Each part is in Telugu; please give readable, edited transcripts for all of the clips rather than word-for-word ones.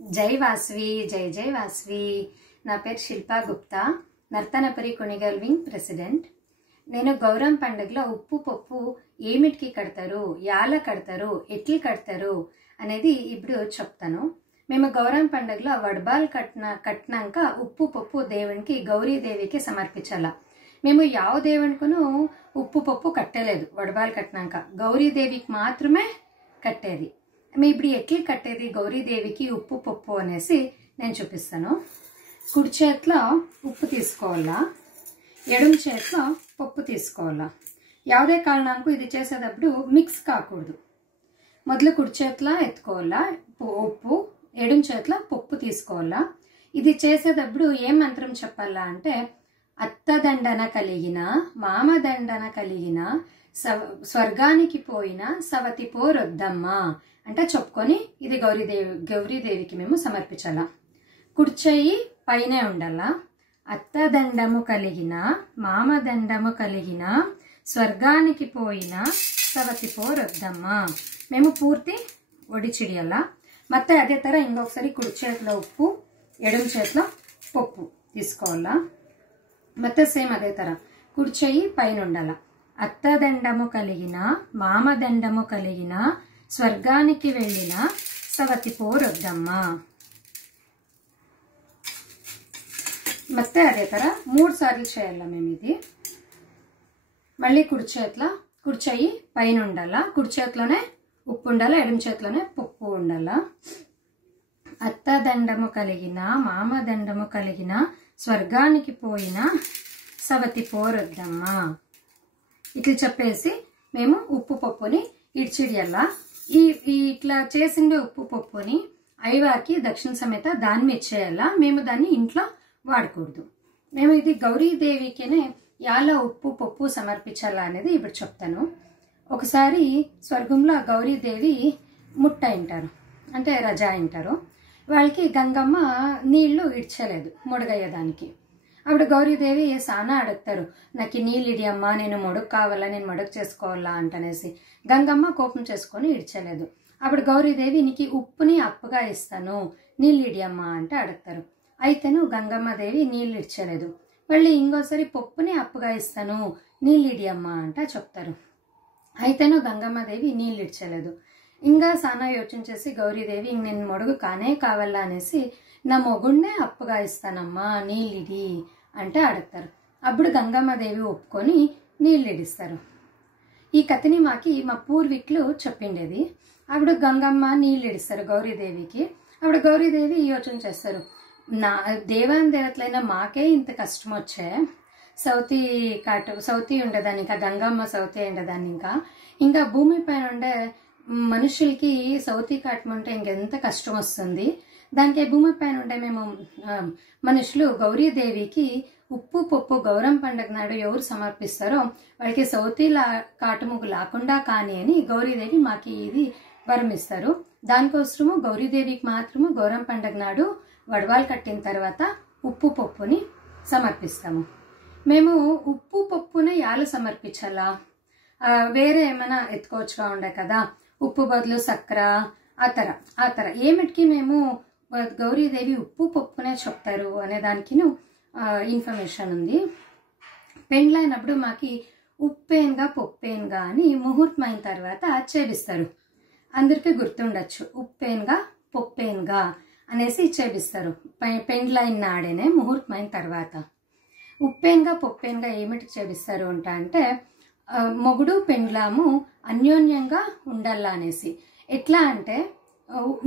जय वासवी जय जय वासवी ना पेर शिल्पा गुप्ता नर्तनपरी कोणिगल विंग प्रेसिडेंट నేను గౌరం పండుగలో ఉప్పు పప్పు ఏమిటికి కడతారు యాల కడతారు ఎట్లా కడతారు అనేది ఇప్పుడు చెప్తాను. మేము గౌరం పండుగలో వడబాల్ కట్టినాక ఉప్పు పప్పు దేవునికి గౌరీదేవికి సమర్పించాల. మేము యావ దేవునికును ఉప్పు పప్పు కట్టలేదు. వడబాల్ కట్టినాక గౌరీదేవికి మాత్రమే కట్టేది. మేము ఇప్పుడు ఎట్లా కట్టేది గౌరీదేవికి ఉప్పు పప్పు అనేసి నేను చూపిస్తాను. కుడి చేతిలో ఉప్పు తీసుకోవాలా, ఎడమ చేతిలో పప్పు తీసుకోవాలా. యావదే కారణానికి ఇది చేసేటప్పుడు మిక్స్ కాకూడదు. మొదలు కుడి చేతిలో ఎత్తుకోవాలా ఉప్పు, ఎడమ చేతిలో పప్పు తీసుకోవాలా. ఇది చేసేటప్పుడు ఏం మంత్రం చెప్పాలా అంటే అత్తదండన కలిగిన మామదండన కలిగిన స్వర్గానికి పోయిన సవతి పోరొద్దమ్మ అంటే చెప్పుకొని ఇది గౌరీదేవికి మేము సమర్పించాలా. కుడి చెయ్యి పైనే ఉండాలా. అత్తదండము కలిగిన మామదండము కలిగిన స్వర్గానికి పోయిన సవతి పోరొద్దమ్మ మేము పూర్తి ఒడిచిడియాల. ಮತ್ತೆ అదే ತರ ఇంకొకసారి కుడి చేతిలో ఉప్పు, ఎడమ చేతిలో పప్పు తీసుకోవాలా. ಮತ್ತೆ సేమ్ అదే ತರ కుడి చెయ్యి పైన ఉండాల. అత్తదండము కలిగిన మామదండము కలిగిన స్వర్గానికి వెళ్ళిన సవతి పోరొద్దమ్మ. ಮತ್ತೆ అదే ತರ 3 సార్లు చేయాల మేము ఇది. మళ్ళీ కుడి చెయ్యి పైన ఉండాలా. కుడి చేతిలోనే ఉప్పు ఉండాలా, ఎడమ చేతిలోనే పప్పు ఉండాలా. అత్తదండము కలిగిన మామదండము కలిగిన స్వర్గానికి పోయిన సవతి పోరొద్దమ్మ ఇట్లా చెప్పేసి మేము ఉప్పు పప్పుని ఇడ్చిడియల్లా. ఇట్లా చేసిండే ఉప్పు పప్పుని అయ్యవారికి దక్షిణ సమేత దాన్ని ఇచ్చేయాలా. మేము దాన్ని ఇంట్లో వాడకూడదు. మేము ఇది గౌరీదేవికినే యాల ఉప్పు పప్పు సమర్పించాలా అనేది ఇప్పుడు చెప్తాను. ఒకసారి స్వర్గంలో గౌరీదేవి ముట్ట అంటారు, అంటే రజా అంటారు. వాళ్ళకి గంగమ్మ నీళ్లు ఇడ్చలేదు మొడుగయ్యేదానికి. అప్పుడు గౌరీదేవి సానా అడుగుతారు, నాకు నీళ్ళు ఇడియమ్మా, నేను మొడుగు కావాలా, నేను మొడుగు చేసుకోవాలా అంటనేసి. గంగమ్మ కోపం చేసుకొని ఇడ్చలేదు. అప్పుడు గౌరీదేవి నీకు ఉప్పుని అప్పుగా ఇస్తాను, నీళ్ళు ఇడియమ్మా అంటే అడుగుతారు. అయితేను గంగమ్మదేవి నీళ్ళు ఇడ్చలేదు. మళ్ళీ ఇంకోసారి పప్పుని అప్పుగా ఇస్తాను, నీళ్ళు ఇడియమ్మా అంట చెప్తారు. అయితేను గంగమ్మదేవి నీళ్ళు ఇడ్చలేదు. ఇంకా సానా యోచన చేసి గౌరీదేవి ఇంక నేను మొడుగు కానే కావాలా అనేసి నా మొగుడినే అప్పుగా ఇస్తానమ్మా, నీళ్ళిడి అంటే అడుగుతారు. అప్పుడు గంగమ్మదేవి ఒప్పుకొని నీళ్ళు ఇడిస్తారు. ఈ కథని మా పూర్వీకులు చెప్పిండేది. అప్పుడు గంగమ్మ నీళ్ళు ఇడిస్తారు గౌరీదేవికి. అప్పుడు గౌరీదేవి యోచన చేస్తారు, నా దేవాన్ దేవతలైన మాకే ఇంత కష్టం వచ్చే, సౌతి ఉండేదాన్ని, ఇంకా గంగమ్మ సౌతి ఉండేదాన్ని, ఇంకా భూమి పైన ఉండే మనుషులకి సౌతి కాటమంటే ఇంకెంత కష్టం వస్తుంది. దానికి భూమి పైన ఉండే మేము మనుషులు గౌరీదేవికి ఉప్పు పప్పు గౌరం పండుగ నాడు ఎవరు సమర్పిస్తారో వాళ్ళకి సౌతి కాటముగు లేకుండా కానీ అని గౌరీదేవి మాకి ఇది వరమిస్తారు. దానికోసము గౌరీదేవికి మాత్రము గౌరం పండుగ నాడు వడవాలు కట్టిన తర్వాత ఉప్పు పప్పుని సమర్పిస్తాము. మేము ఉప్పు పప్పునే యాలు సమర్పించాలా, వేరే ఏమైనా ఎత్తుకోవచ్చుగా ఉండే కదా, ఉప్పు బదులు చక్కెర ఆ తర ఏమిటికి మేము గౌరీదేవి ఉప్పు పప్పునే చెప్తారు అనే దానికి ఇన్ఫర్మేషన్ ఉంది. పెండ్లైనప్పుడు మాకి ఉప్పేన్గా పప్పేన్గా అని ముహూర్తమైన తర్వాత చేపిస్తారు. అందరికీ గుర్తుండొచ్చు, ఉప్పేన్గా పప్పేన్గా అనేసి చేపిస్తారు పెండ్లైన నాడేనే ముహూర్తమైన తర్వాత. ఉప్పేన్గా పప్పేన్గా ఏమిటికి చేపిస్తారు అంటే మొగుడు పెండ్లాము అన్యోన్యంగా ఉండాలా అనేసి. ఎట్లా అంటే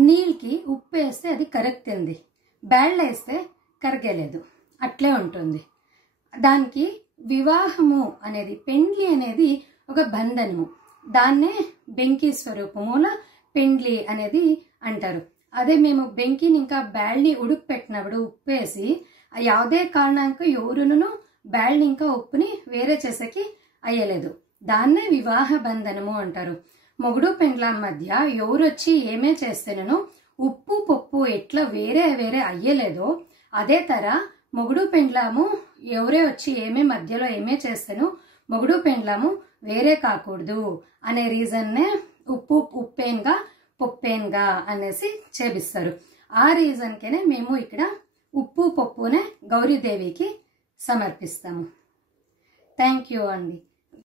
నీళ్ళకి ఉప్పు వేస్తే అది కరగతింది, బ్యాళ్ళు వేస్తే కరగలేదు, అట్లే ఉంటుంది. దానికి వివాహము అనేది, పెండ్లి అనేది ఒక బంధనము. దాన్నే బెంకి స్వరూపముల పెండ్లి అనేది అంటారు. అదే మేము బెంకిని ఇంకా బ్యాళ్ళని ఉడుకు పెట్టినప్పుడు ఉప్పు వేసి యావదే కారణానికి ఎవరును బ్యాళ్ళని ఇంకా ఉప్పుని వేరే చేసేకి అయ్యలేదు. దాన్నే వివాహ బంధనము అంటారు. మొగుడు పెండ్ల మధ్య ఎవరొచ్చి ఏమే చేస్తేనో ఉప్పు పప్పు ఎట్లా వేరే వేరే అయ్యలేదో అదే తర మొగుడు పెండ్లాము ఎవరే వచ్చి ఏమే మధ్యలో ఏమే చేస్తేనో మొగుడు పెండ్లాము వేరే కాకూడదు అనే రీజన్నే ఉప్పేన్గా పప్పేన్గా అనేసి చేపిస్తారు. ఆ రీజన్కేనే మేము ఇక్కడ ఉప్పు పప్పునే గౌరీదేవికి సమర్పిస్తాము. థ్యాంక్ యూ అండి.